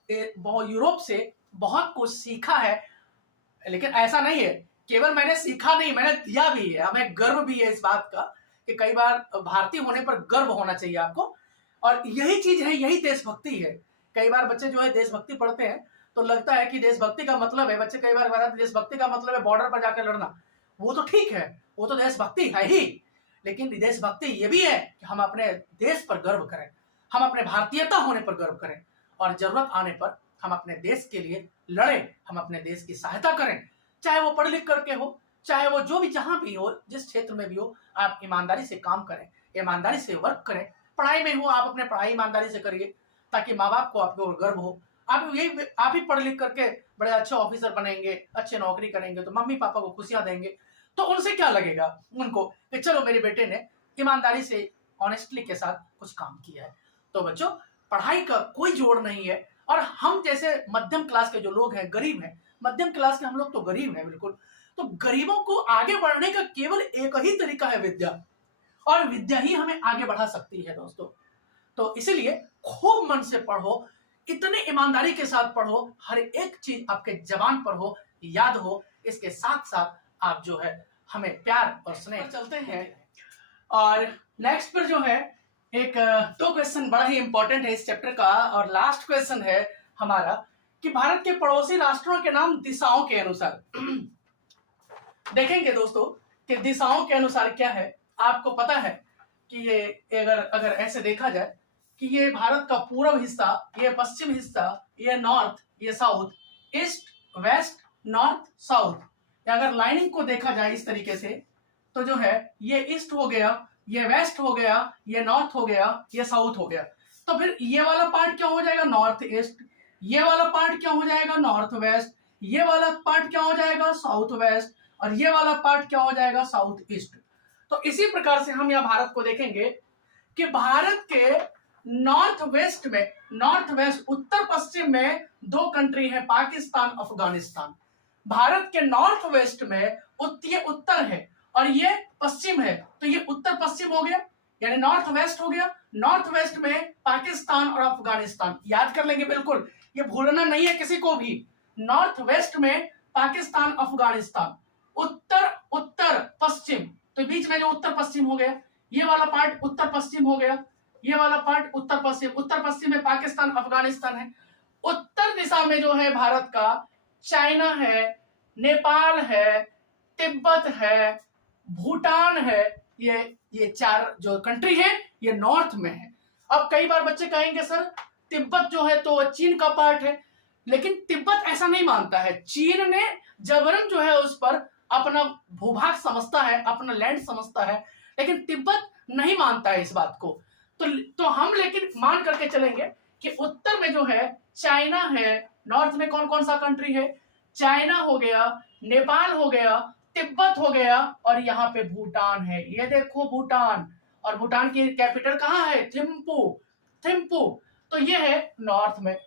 यूरोप से बहुत कुछ सीखा है। लेकिन ऐसा नहीं है केवल मैंने सीखा नहीं, मैंने दिया भी है। हमें गर्व भी है इस बात का कि कई बार भारतीय होने पर गर्व होना चाहिए आपको, और यही चीज है, यही देशभक्ति है। कई बार बच्चे जो है देशभक्ति पढ़ते हैं तो लगता है कि देशभक्ति का मतलब है, बच्चे कई बार बताते देशभक्ति का मतलब है बॉर्डर पर जाकर लड़ना। वो तो ठीक है, वो तो देशभक्ति है ही, लेकिन देशभक्ति ये भी है कि हम अपने देश पर गर्व करें, हम अपने भारतीयता होने पर गर्व करें, और जरूरत आने पर हम अपने देश के लिए लड़ें, हम अपने देश की सहायता करें। चाहे वो पढ़ लिख करके हो, चाहे वो जो भी जहां भी हो, जिस क्षेत्र में भी हो, आप ईमानदारी से काम करें, ईमानदारी से वर्क करें। पढ़ाई में हो, आप अपने पढ़ाई ईमानदारी से करिए ताकि माँ बाप को आपके ऊपर गर्व हो। आप ही पढ़ लिख करके बड़े अच्छे ऑफिसर बनेंगे, अच्छे नौकरी करेंगे तो मम्मी पापा को खुशियां देंगे। तो उनसे क्या लगेगा उनको कि चलो मेरे बेटे ने ईमानदारी से, ऑनेस्टली के साथ कुछ काम किया है। तो बच्चों, पढ़ाई का कोई जोड़ नहीं है। और हम जैसे मध्यम क्लास के जो लोग हैं, गरीब हैं, मध्यम क्लास के हम लोग तो गरीब हैं बिल्कुल। तो गरीबों को आगे बढ़ने का केवल एक ही तरीका है, विद्या, और विद्या ही हमें आगे बढ़ा सकती है दोस्तों। तो इसीलिए खूब मन से पढ़ो, इतने ईमानदारी के साथ पढ़ो, हर एक चीज आपके जबान पर हो, याद हो। इसके साथ साथ आप जो है हमें प्यार और स्नेह चलते हैं। और नेक्स्ट पर जो है एक दो क्वेश्चन बड़ा ही इंपॉर्टेंट है इस चैप्टर का, और लास्ट क्वेश्चन है हमारा कि भारत के पड़ोसी राष्ट्रों के नाम दिशाओं के अनुसार। देखेंगे दोस्तों कि दिशाओं के अनुसार क्या है। आपको पता है कि ये अगर ऐसे देखा जाए कि ये भारत का पूर्व हिस्सा, ये पश्चिम हिस्सा, ये नॉर्थ, ये south, east west north south, अगर लाइनिंग को देखा जाए इस तरीके से तो जो है ये ईस्ट हो गया, ये वेस्ट हो गया, ये नॉर्थ हो गया, ये साउथ हो गया। तो फिर ये वाला पार्ट क्या हो जाएगा? North east. ये वाला पार्ट क्या हो जाएगा? North west. ये वाला पार्ट क्या हो जाएगा? South west. और ये वाला पार्ट क्या हो जाएगा? South east. तो इसी प्रकार से हम यहाँ भारत को देखेंगे कि भारत के नॉर्थ वेस्ट में, नॉर्थ वेस्ट उत्तर पश्चिम में दो कंट्री है, पाकिस्तान, अफगानिस्तान। भारत के नॉर्थ वेस्ट में ये उत्तर है और ये पश्चिम है, तो ये उत्तर पश्चिम हो गया, यानी नॉर्थ वेस्ट हो गया। नॉर्थ वेस्ट में पाकिस्तान और अफगानिस्तान, याद कर लेंगे बिल्कुल, ये भूलना नहीं है किसी को भी। नॉर्थ वेस्ट में पाकिस्तान, अफगानिस्तान, उत्तर उत्तर पश्चिम, तो बीच में जो उत्तर पश्चिम हो गया, ये वाला पार्ट उत्तर पश्चिम हो गया, ये वाला पार्ट उत्तर पश्चिम। उत्तर पश्चिम में पाकिस्तान, अफगानिस्तान है। उत्तर दिशा में जो है भारत का चाइना है, नेपाल है, तिब्बत है, भूटान है। ये चार जो कंट्री है ये नॉर्थ में है। अब कई बार बच्चे कहेंगे सर तिब्बत जो है तो चीन का पार्ट है, लेकिन तिब्बत ऐसा नहीं मानता है। चीन ने जबरन जो है उस पर अपना भूभाग समझता है, अपना लैंड समझता है, लेकिन तिब्बत नहीं मानता है इस बात को। तो हम लेकिन मान करके चलेंगे कि उत्तर में जो है चाइना है, नॉर्थ में कौन कौन सा कंट्री है, चाइना हो गया, नेपाल हो गया, तिब्बत हो गया, और यहाँ पे भूटान है। ये देखो भूटान, और भूटान की कैपिटल कहाँ है, थिम्पू। थिम्पू। तो ये है नॉर्थ में।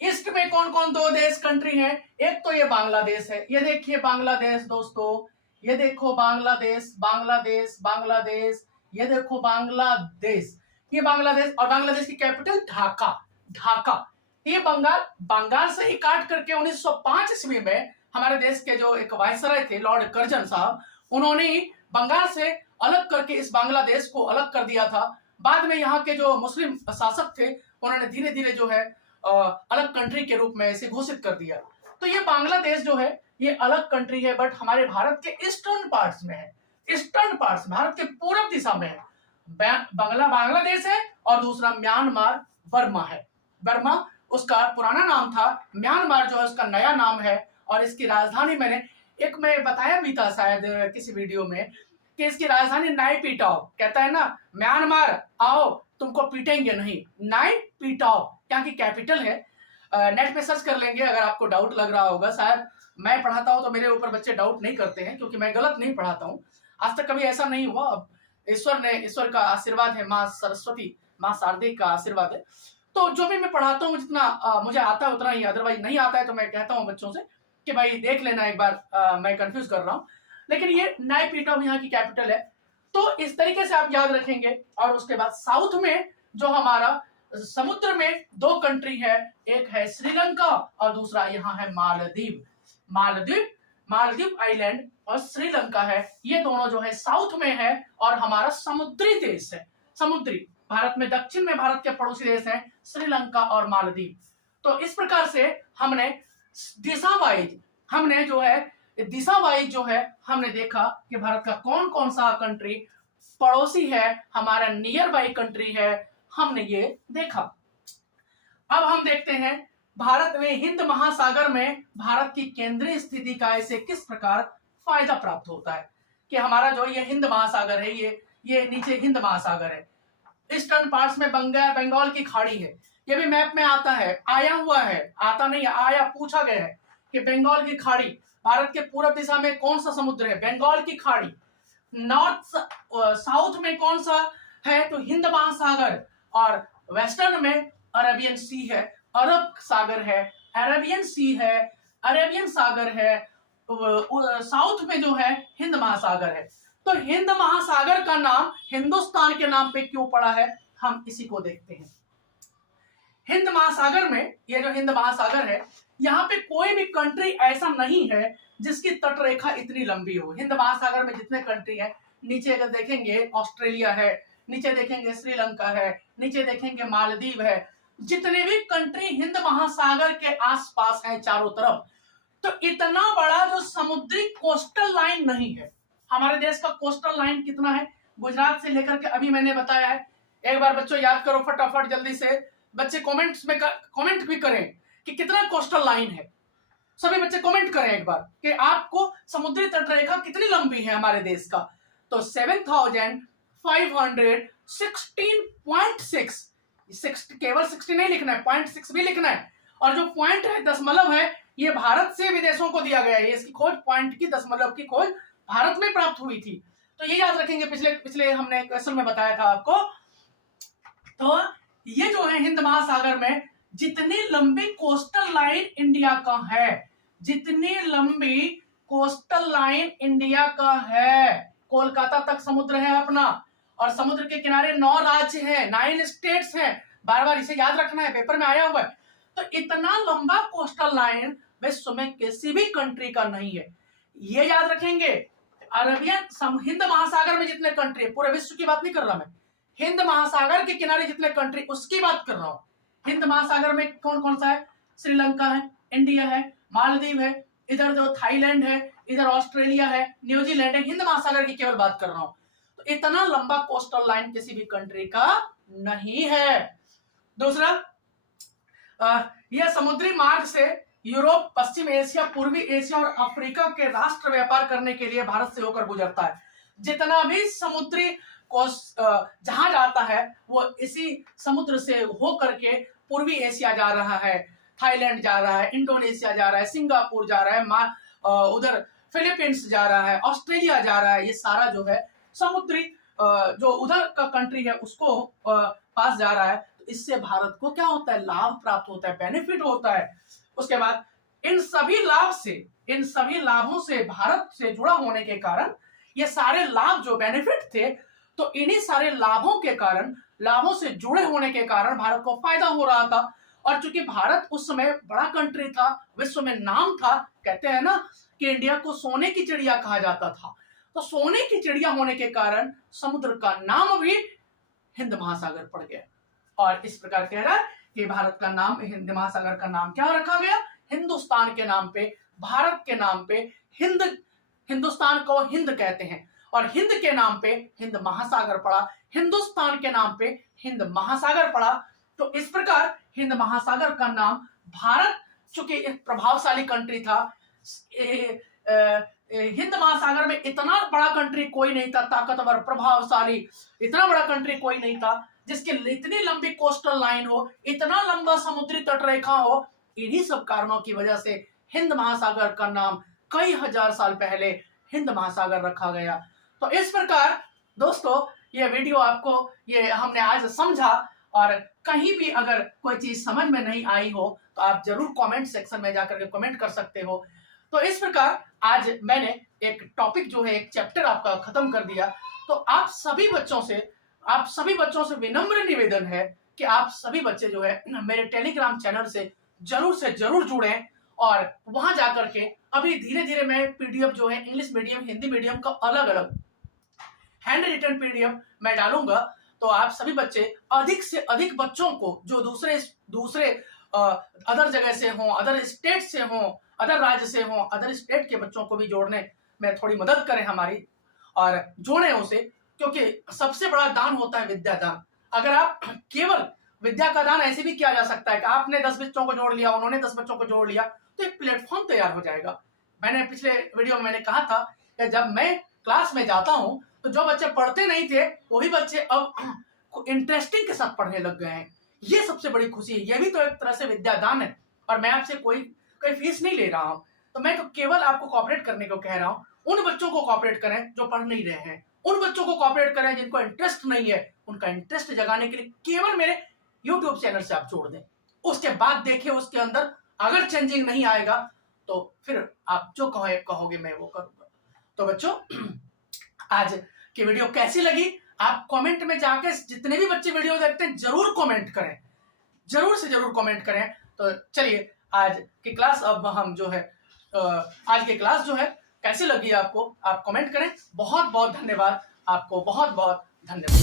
ईस्ट में कौन कौन दो देश कंट्री हैं, एक तो ये बांग्लादेश है। ये देखिए बांग्लादेश दोस्तों, ये देखो बांग्लादेश, बांग्लादेश, बांग्लादेश, ये देखो बांग्लादेश, ये बांग्लादेश, और बांग्लादेश की कैपिटल ढाका। ढाका। ये बंगाल से ही काट करके 1905 ईस्वी में हमारे देश के जो एक वायसराय थे लॉर्ड कर्जन साहब, उन्होंने बंगाल से अलग करके इस बांग्लादेश को अलग कर दिया था। बाद में यहाँ के जो मुस्लिम शासक थे उन्होंने धीरे धीरे जो है अलग कंट्री के रूप में इसे घोषित कर दिया। तो ये बांग्लादेश जो है ये अलग कंट्री है, बट हमारे भारत के ईस्टर्न पार्ट्स में है। ईस्टर्न पार्ट्स भारत के पूर्व दिशा में है। बांग्लादेश है, और दूसरा म्यांमार बर्मा है। बर्मा उसका पुराना नाम था, म्यांमार जो है उसका नया नाम है। और इसकी राजधानी मैं बताया भी था शायद किसी वीडियो में कि इसकी राजधानी नायपीटाओ। कहता है ना म्यांमार आओ तुमको पीटेंगे नहीं, नायपीटाओ यहाँ की कैपिटल है। नेट पे सर्च कर लेंगे अगर आपको डाउट लग रहा होगा। शायद मैं पढ़ाता हूँ तो मेरे ऊपर बच्चे डाउट नहीं करते हैं, क्योंकि मैं गलत नहीं पढ़ाता हूँ, आज तक कभी ऐसा नहीं हुआ। ईश्वर का आशीर्वाद है, माँ सरस्वती, माँ शारदे का आशीर्वाद है। तो जो भी मैं पढ़ाता हूँ जितना मुझे आता है उतना ही, अदरवाइज नहीं आता है तो मैं कहता हूँ बच्चों से कि भाई देख लेना एक बार, मैं कंफ्यूज कर रहा हूँ। लेकिन ये नायपीटाओ यहाँ की कैपिटल है। तो इस तरीके से आप याद रखेंगे। और उसके बाद साउथ में जो हमारा समुद्र में दो कंट्री है, एक है श्रीलंका और दूसरा यहाँ है मालदीव। मालदीव आइलैंड और श्रीलंका है, ये दोनों जो है साउथ में है और हमारा समुद्री देश है। समुद्री भारत में दक्षिण में भारत के पड़ोसी देश हैं श्रीलंका और मालदीव। तो इस प्रकार से हमने दिशा वाइज जो है हमने देखा कि भारत का कौन कौन सा कंट्री पड़ोसी है, हमारा नियर बाई कंट्री है, हमने ये देखा। अब हम देखते हैं भारत में हिंद महासागर में भारत की केंद्रीय स्थिति का ऐसे किस प्रकार फायदा प्राप्त होता है। कि हमारा जो ये हिंद महासागर है, ये नीचे हिंद महासागर है, ईस्टर्न पार्ट्स में बंगाल की खाड़ी है। ये भी मैप में आता है, आया हुआ है, आता नहीं आया, पूछा गया है कि बंगाल की खाड़ी भारत के पूर्व दिशा में कौन सा समुद्र है, बंगाल की खाड़ी। नॉर्थ साउथ में कौन सा है, तो हिंद महासागर, और वेस्टर्न में अरेबियन सी है, अरब सागर है, अरेबियन सी है, अरेबियन सागर है। साउथ में जो है हिंद महासागर है। तो हिंद महासागर का नाम हिंदुस्तान के नाम पे क्यों पड़ा है, हम इसी को देखते हैं। हिंद महासागर में, ये जो हिंद महासागर है, यहाँ पे कोई भी कंट्री ऐसा नहीं है जिसकी तटरेखा इतनी लंबी हो। हिंद महासागर में जितने कंट्री है, नीचे अगर देखेंगे ऑस्ट्रेलिया है, नीचे देखेंगे श्रीलंका है, नीचे देखेंगे मालदीव है, जितने भी कंट्री हिंद महासागर के आसपास हैं चारों तरफ, तो इतना बड़ा जो समुद्री कोस्टल लाइन नहीं है। हमारे देश का कोस्टल लाइन कितना है, गुजरात से लेकर के अभी मैंने बताया है। एक बार बच्चों याद करो फटाफट जल्दी से, बच्चे कमेंट्स में कमेंट भी करें कि कितना कोस्टल लाइन है। सभी बच्चे कमेंट करें एक बार कि आपको समुद्री तटरेखा कितनी लंबी है हमारे देश का। तो 7,516.6, केवल 60 नहीं लिखना है, 0.6 भी लिखना है। और जो पॉइंट है, दशमलव है, ये भारत से विदेशों को दिया गया है। इसकी खोज, पॉइंट की, दशमलव की खोज भारत में प्राप्त हुई थी। तो ये याद रखेंगे, पिछले हमने क्वेश्चन में बताया था आपको। तो ये जो है हिंद महासागर में जितनी लंबी कोस्टल लाइन इंडिया का है, जितनी लंबी कोस्टल लाइन इंडिया का है, कोलकाता तक समुद्र है अपना, और समुद्र के किनारे 9 राज्य हैं, 9 स्टेट्स हैं। बार बार इसे याद रखना है, पेपर में आया हुआ है। तो इतना लंबा कोस्टल लाइन विश्व में किसी भी कंट्री का नहीं है, ये याद रखेंगे। हिंद महासागर में जितने कंट्री है, पूरे विश्व की बात नहीं कर रहा मैं, हिंद महासागर के किनारे जितने कंट्री उसकी बात कर रहा हूं। हिंद महासागर में कौन कौन सा है, श्रीलंका है, इंडिया है, मालदीव है, इधर जो थाईलैंड है, इधर ऑस्ट्रेलिया है, न्यूजीलैंड है, हिंद महासागर की केवल बात कर रहा हूं। तो इतना लंबा कोस्टल लाइन किसी भी कंट्री का नहीं है। दूसरा, यह समुद्री मार्ग से यूरोप, पश्चिम एशिया, पूर्वी एशिया और अफ्रीका के राष्ट्र व्यापार करने के लिए भारत से होकर गुजरता है। जितना भी समुद्री जहाज आता है वो इसी समुद्र से होकर के पूर्वी एशिया जा रहा है, थाईलैंड जा रहा है, इंडोनेशिया जा रहा है, सिंगापुर जा रहा है, उधर फिलीपींस जा रहा है, ऑस्ट्रेलिया जा रहा है। ये सारा जो है समुद्री जो उधर का कंट्री है उसको पास जा रहा है। तो इससे भारत को क्या होता है, लाभ प्राप्त होता है, बेनिफिट होता है। उसके बाद इन सभी लाभों से भारत से जुड़ा होने के कारण ये सारे लाभ जो बेनिफिट थे, तो इन्हीं सारे लाभों के कारण, लाभों से जुड़े होने के कारण भारत को फायदा हो रहा था। और चूंकि भारत उस समय बड़ा कंट्री था, विश्व में नाम था, कहते हैं ना कि इंडिया को सोने की चिड़िया कहा जाता था, तो सोने की चिड़िया होने के कारण समुद्र का नाम भी हिंद महासागर पड़ गया। और इस प्रकार कह रहा है कि भारत का नाम, हिंद महासागर का नाम क्या रखा गया, हिंदुस्तान के नाम पे, भारत के नाम पे। हिंदुस्तान को हिंद कहते हैं और हिंद के नाम पे हिंद महासागर पड़ा, हिंदुस्तान के नाम पे हिंद महासागर पड़ा। तो इस प्रकार हिंद महासागर का नाम भारत, चूंकि एक प्रभावशाली कंट्री था, हिंद महासागर में इतना बड़ा कंट्री कोई नहीं था, ताकतवर, प्रभावशाली, इतना बड़ा कंट्री कोई नहीं था जिसके इतनी लंबी कोस्टल लाइन हो, इतना लंबा समुद्री तटरेखा हो। इन्हीं सब कारणों की वजह से हिंद महासागर का नाम कई हजार साल पहले हिंद महासागर रखा गया। तो इस प्रकार दोस्तों ये वीडियो आपको ये हमने आज समझा, और कहीं भी अगर कोई चीज समझ में नहीं आई हो तो आप जरूर कमेंट सेक्शन में जाकर के कमेंट कर सकते हो। तो इस प्रकार आज मैंने एक टॉपिक जो है, एक चैप्टर आपका खत्म कर दिया। तो आप सभी बच्चों से विनम्र निवेदन है कि आप सभी बच्चे जो है मेरे टेलीग्राम चैनल से जरूर जुड़ें, और वहां जाकर के अभी धीरे धीरे मैं पीडीएफ जो है इंग्लिश मीडियम, हिंदी मीडियम का अलग अलग हैंड रिटन पीडीएफ मैं डालूंगा। तो आप सभी बच्चे अधिक से अधिक बच्चों को जो दूसरे अदर जगह से हों, अदर स्टेट से हों, अदर राज्य से हों, अदर स्टेट के बच्चों को भी जोड़ने में थोड़ी मदद करें हमारी, और जोड़ें उसे, क्योंकि सबसे बड़ा दान होता है विद्या दान। अगर आप केवल विद्या का दान ऐसे भी किया जा सकता है कि आपने 10 बच्चों को जोड़ लिया, उन्होंने 10 बच्चों को जोड़ लिया, तो एक प्लेटफॉर्म तैयार हो जाएगा। मैंने पिछले वीडियो में मैंने कहा था कि जब मैं क्लास में जाता हूं तो जो बच्चे पढ़ते नहीं थे वही बच्चे अब इंटरेस्टिंग के साथ पढ़ने लग गए हैं। ये सबसे बड़ी खुशी है, ये भी तो एक तरह से विद्यादान है। और मैं आपसे कोई फीस नहीं ले रहा हूं, तो मैं तो केवल आपको कोऑपरेट करने को कह रहा हूं। उन बच्चों को कोऑपरेट करें जो पढ़ नहीं रहे हैं, उन बच्चों को कोऑपरेट करें जिनको इंटरेस्ट नहीं है, उनका इंटरेस्ट जगाने के लिए केवल मेरे यूट्यूब चैनल से आप जोड़ दें। उसके बाद देखिए उसके अंदर अगर चेंजिंग नहीं आएगा तो फिर आप जो कहोगे मैं वो करूंगा। तो बच्चों आज की वीडियो कैसी लगी आप कमेंट में जाके, जितने भी बच्चे वीडियो देखते हैं जरूर कमेंट करें, जरूर से जरूर कमेंट करें। तो चलिए आज की क्लास अब हम जो है आज की क्लास जो है कैसी लगी आपको, आप कमेंट करें। बहुत बहुत धन्यवाद आपको, बहुत बहुत धन्यवाद।